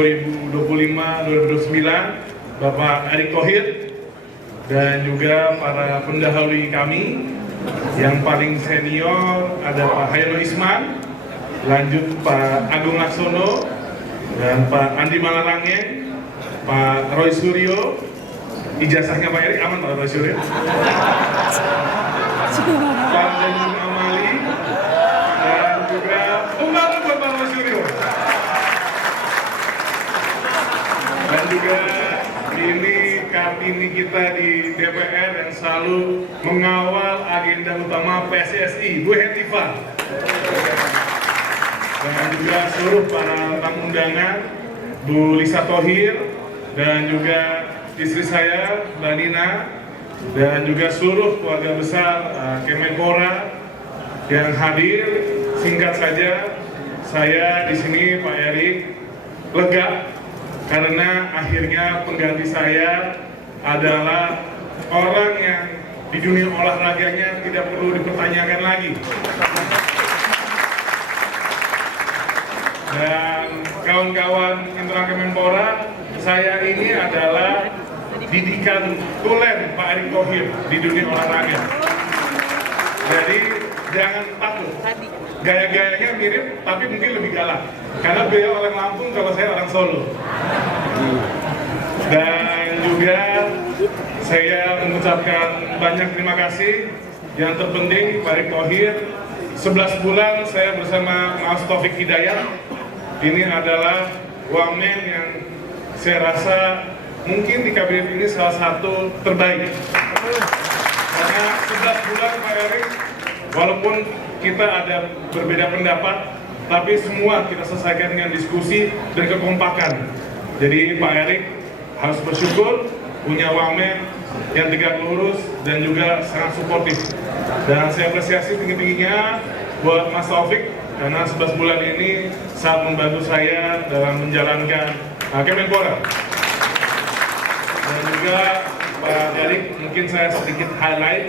2025-2029 Bapak Erick Thohir, dan juga para pendahului kami. Yang paling senior ada Pak Hairul Isman, lanjut Pak Agung Laksono, dan Pak Andi Malarangeng, Pak Roy Suryo. Ijazahnya Pak Erick aman Pak Roy Suryo. Pak Zainuddin Amali, dan juga umar buat Pak Roy Suryo. Dan juga ini Kartini kita di DPR yang selalu mengawal agenda utama PSSI, Bu Hetifah. Dan juga seluruh para tamu undangan, Bu Lisa Thohir, dan juga istri saya, Mbak Nina, dan juga seluruh keluarga besar Kemenpora yang hadir. Singkat saja, saya di sini Pak Erick lega karena akhirnya pengganti saya adalah orang yang di dunia olahraganya tidak perlu dipertanyakan lagi. Dan kawan-kawan internal Kemenpora, saya ini adalah didikan tulen Pak Erick Thohir di dunia olahraga. Jadi jangan takut. Gaya-gayanya mirip, tapi mungkin lebih galak. Karena beliau orang Lampung, kalau saya orang Solo. Dan juga saya mengucapkan banyak terima kasih. Yang terpenting Pak Erick Thohir, 11 bulan saya bersama Mas Taufik Hidayat. Ini adalah wamen yang saya rasa mungkin di kabinet ini salah satu terbaik. Karena 11 bulan Pak Erick, walaupun kita ada berbeda pendapat, tapi semua kita selesaikan dengan diskusi dan kekompakan. Jadi Pak Erick harus bersyukur punya wamen yang tegak lurus dan juga sangat suportif. Dan saya apresiasi tinggi-tingginya buat Mas Taufik karena 11 bulan ini sangat membantu saya dalam menjalankan Kemenpora. Dan juga Pak Erick, mungkin saya sedikit highlight.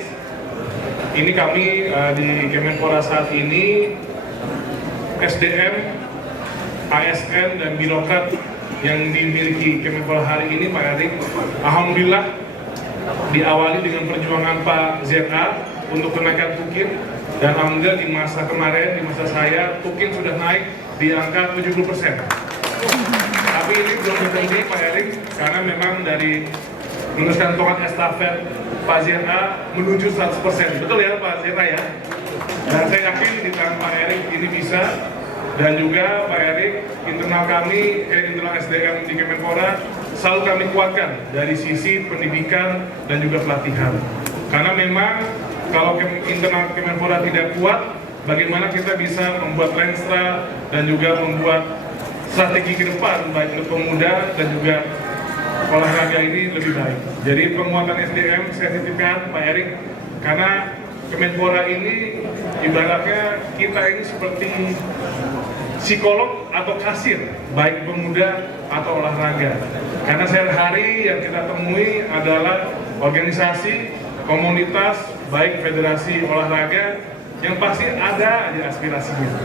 Ini kami di Kemenpora saat ini, SDM, ASN, dan birokrat yang dimiliki Kemenpora hari ini, Pak Erick, alhamdulillah diawali dengan perjuangan Pak ZA untuk kenaikan tukin, dan alhamdulillah di masa kemarin, di masa saya, tukin sudah naik di angka 70%. Tapi ini belum berhenti Pak Erick, karena memang dari meneruskan tongkat estafet Pak ZA menuju 100%. Betul ya Pak ZA ya? Dan saya yakin di tangan Pak Erick ini bisa. Dan juga Pak Erick, internal kami, internal SDM di Kemenpora selalu kami kuatkan dari sisi pendidikan dan juga pelatihan. Karena memang kalau internal Kemenpora tidak kuat, bagaimana kita bisa membuat Lenstra dan juga membuat strategi ke depan baik untuk pemuda dan juga olahraga ini lebih baik. Jadi penguatan SDM saya titipkan Pak Erick, karena Kemenpora ini ibaratnya kita ini seperti psikolog atau kasir, baik pemuda atau olahraga. Karena sehari-hari yang kita temui adalah organisasi, komunitas, baik federasi olahraga, yang pasti ada aja aspirasinya.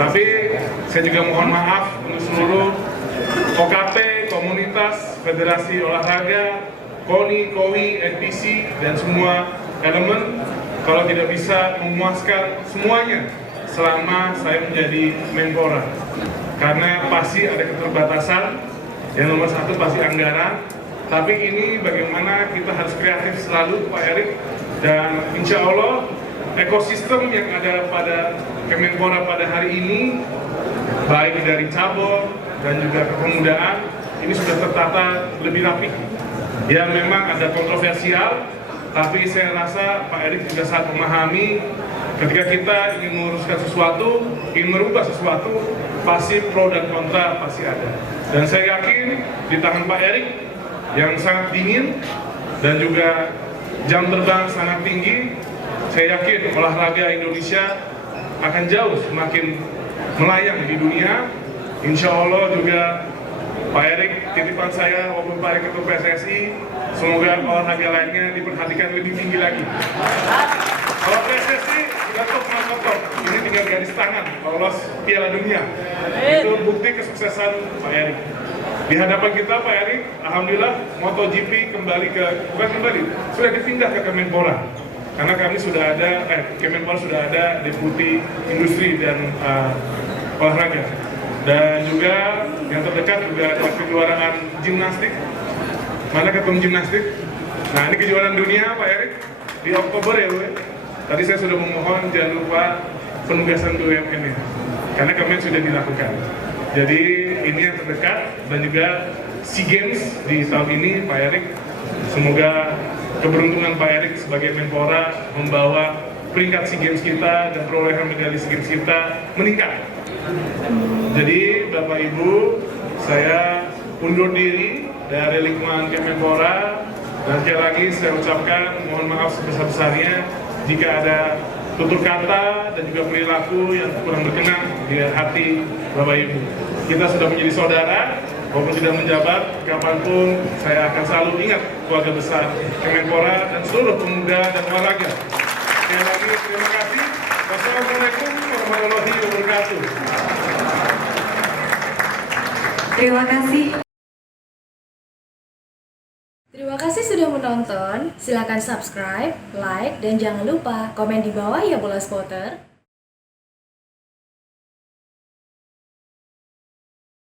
Tapi saya juga mohon maaf untuk seluruh OKP, komunitas, federasi olahraga, KONI, KOWI, NPC, dan semua elemen kalau tidak bisa memuaskan semuanya selama saya menjadi Menpora. Karena pasti ada keterbatasan, yang nomor satu pasti anggaran, tapi ini bagaimana kita harus kreatif selalu Pak Erick, dan insya Allah ekosistem yang ada pada Kemenpora pada hari ini, baik dari cabang dan juga kepemudaan, ini sudah tertata lebih rapi. Ya memang ada kontroversial, tapi saya rasa Pak Erick juga sangat memahami ketika kita ingin meluruskan sesuatu, ingin merubah sesuatu, pasti pro dan kontra pasti ada. Dan saya yakin di tangan Pak Erick yang sangat dingin dan juga jam terbang sangat tinggi, saya yakin olahraga Indonesia akan jauh semakin melayang di dunia. Insya Allah juga Pak Erick, titipan saya walaupun Pak Erick Ketua PSSI, semoga olahraga lainnya diperhatikan lebih tinggi lagi. Kalau PSSI sudah top, ini tinggal garis tangan lolos Piala Dunia. Itu bukti kesuksesan Pak Erick. Di hadapan kita Pak Erik, alhamdulillah MotoGP bukan kembali, sudah dipindah ke Kemenpora. Karena kami sudah ada, Kemenpora sudah ada Deputi Industri dan Olahraga. Dan juga yang terdekat juga ada kejuaraan gimnastik. Mana ketum gimnastik? Nah ini kejuaraan dunia Pak Erik di Oktober ya Bu. Tadi saya sudah memohon jangan lupa penugasan BUMN ya, karena kemarin sudah dilakukan. Jadi ini yang terdekat dan juga SEA Games di tahun ini Pak Erik. Semoga keberuntungan Pak Erik sebagai Menpora membawa peringkat SEA Games kita dan perolehan medali SEA Games kita meningkat. Jadi Bapak Ibu, saya undur diri dari lingkungan Kemenpora dan sekali lagi saya ucapkan mohon maaf sebesar-besarnya jika ada tutur kata dan juga perilaku yang kurang berkenan di hati Bapak Ibu. Kita sudah menjadi saudara, walaupun tidak menjabat, kapanpun saya akan selalu ingat keluarga besar Kemenpora dan seluruh pemuda dan olahraga. Sekali lagi terima kasih. Wassalamualaikum warahmatullahi wabarakatuh. Terima kasih. Terima kasih sudah menonton. Silakan subscribe, like, dan jangan lupa komen di bawah ya Bola Spotter.